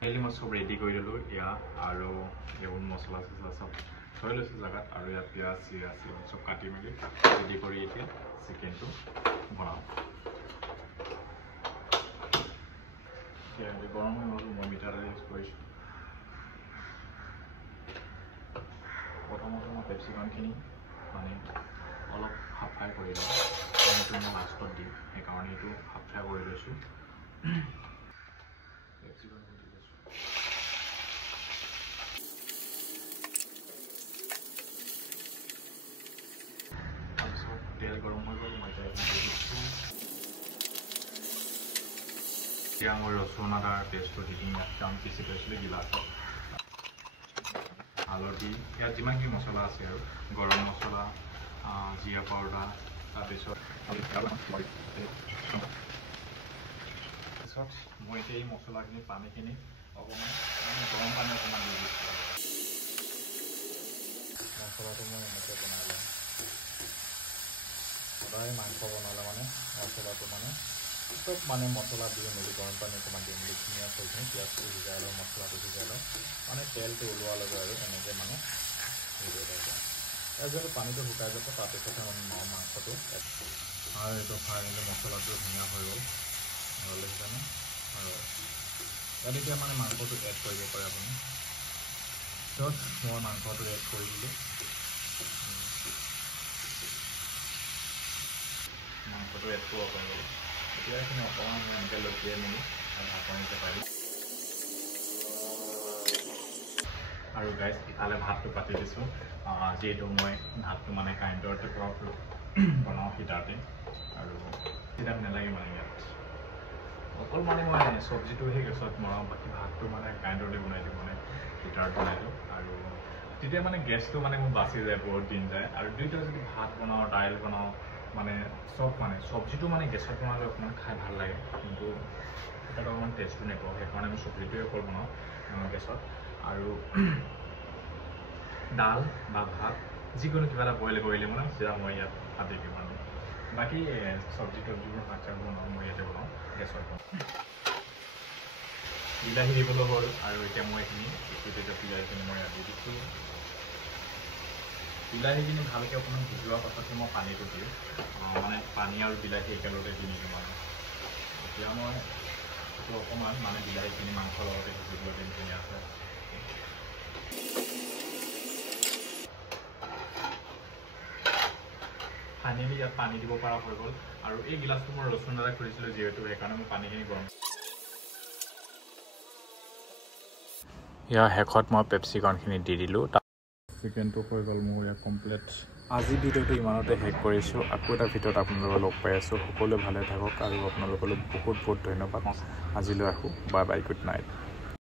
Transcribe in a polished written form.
Finally মই সব ready কৰি দিলোঁ এয়া আৰু এইবোৰ মছলা চছলা সব থৈ লৈছোঁ জেগাত আৰু ইয়াত পিঁয়াজ চিয়াজ সব কাটি মেলি ৰেডি কৰি এতিয়া চিকেনটো বনাওঁ। গৰম হৈ গ'ল, মই মিঠাতেল ইউজ কৰিছোঁ। প্ৰথমতে মই পেপচিকনখিনি মানে অলপ হাফ ফ্ৰাই কৰি লওঁ, পানীটো মই লাষ্টত দিম, সেইকাৰণে এইটো হাফ ফ্ৰাই কৰি লৈছোঁ। পেপচিকনখিনি দি লৈছোঁ। তাৰপিছত তেল গৰম হৈ গ'ল, মই তেল দি দিছোঁ। এতিয়া মই ৰচুন আদাৰ পেষ্টটো দি দিম, ইয়াত পিচি থৈছিলোঁ গিলাচত। হালধি, ইয়াত যিমানখিনি মছলা আছে আৰু গৰম মছলা, জিৰা পাউডাৰ, তাৰপিছত মই এতিয়া এই মছলাখিনি পানীখিনি অকণমান গৰম পানী অকণমান দি দিছোঁ। মছলাটো মই এনেকৈ বনাই লওঁ। সদায় মাংস বনালে মানে মছলাটো মানে চব মানে মছলা দি মেলি গৰম পানী অকণমান দি মেলি ধুনীয়াকৈ পিঁয়াজটো সিজাই লওঁ, মছলাটো সিজাই লওঁ, মানে তেলটো ওলোৱালৈকে আৰু এনেকৈ মানে সিজাই লওঁ। তাৰপিছত পানীটো শুকাই যাব, তাৰপিছতে মাংসটো আৰু এইটো ফাইনেলি মছলাটো ধুনীয়া হৈ গ'ল, ভাল লাগিছেনে? আৰু ইয়াত এতিয়া মানে মাংসটো এড কৰিব পাৰে আপুনি। পিছত মই মাংসটো এড কৰি দিলোঁ। মাংসটো এড কৰিব হৈ গ'ল। এতিয়া এইখিনি অকণমান এনেকৈ লঠিয়াই মেলি ঢাকনিতে পাৰি আৰু গাইজ ইফালে ভাতটো পাতি দিছোঁ। যিহেতু মই ভাতটো মানে কাৰেণ্টৰ পৰা বনাওঁ হিটাৰতে, আৰু হিটাৰ নালাগে মানে ইয়াত অকল মানে মই চব্জিটোহে গেছত বনাওঁ, বাকী ভাতটো মানে কাৰেণ্টতে বনাই দিওঁ, মানে হিটাৰত বনাই দিওঁ। আৰু তেতিয়া মানে গেছটো মানে মোৰ বাচি যায়, বহুত দিন যায়। আৰু দুইটা যদি ভাত বনাওঁ, দাইল বনাওঁ, মানে চব মানে চব্জিটো মানে গেছত বনালে অকণমান খাই ভাল লাগে, কিন্তু তাত অকণমান টেষ্টটো নাপাওঁ, সেইকাৰণে মই চব্জিটোৱে অকল বনাওঁ গেছত। আৰু ডাল বা ভাত যিকোনো কিবা এটা বইল কৰিলে মানে তেতিয়া মই ইয়াত ভাত দিওঁ। মানে বাকী চব্জি তব্জিবোৰ শাক চাক বনাওঁ মই ইয়াতে বনাওঁ, গেছত বনাওঁ। বিলাহী দিবলৈ হ'ল, আৰু এতিয়া মই এইখিনি বিলাহীখিনি মই ইয়াত দি দিছোঁ। বিলাহীখিনি ভালকৈ অকণমান সিজোৱাৰ পাছতহে মই পানীটো দিওঁ, মানে পানী আৰু বিলাহী একেলগতে দি নিদিওঁ মানে। এতিয়া মই এইটো অকণমান মানে বিলাহীখিনি মাংসৰ লগতে সিজিবলৈ দিম ধুনীয়াকৈ। ফাইনেলি ইয়াত পানী দিব পৰা হৈ গ'ল, আৰু এই গিলাচটো মই ৰচুন আদা খুলিছিলোঁ যিহেতু, সেইকাৰণে মই পানীখিনি গৰম। ইয়াৰ শেষত মই পেপচিকনখিনি দি দিলোঁ। চিকেনটো হৈ গ'ল মোৰ ইয়াত কমপ্লিট। আজি ভিডিঅ'টো ইমানতে শেষ কৰিছোঁ। আকৌ এটা ভিডিঅ'ত আপোনালোকক লগ পাই আছোঁ। সকলোৱে ভালে থাকক, আৰু আপোনালোকলৈ বহুত বহুত ধন্যবাদ। আজিলৈ ৰাখোঁ, বাই বাই, গুড নাইট।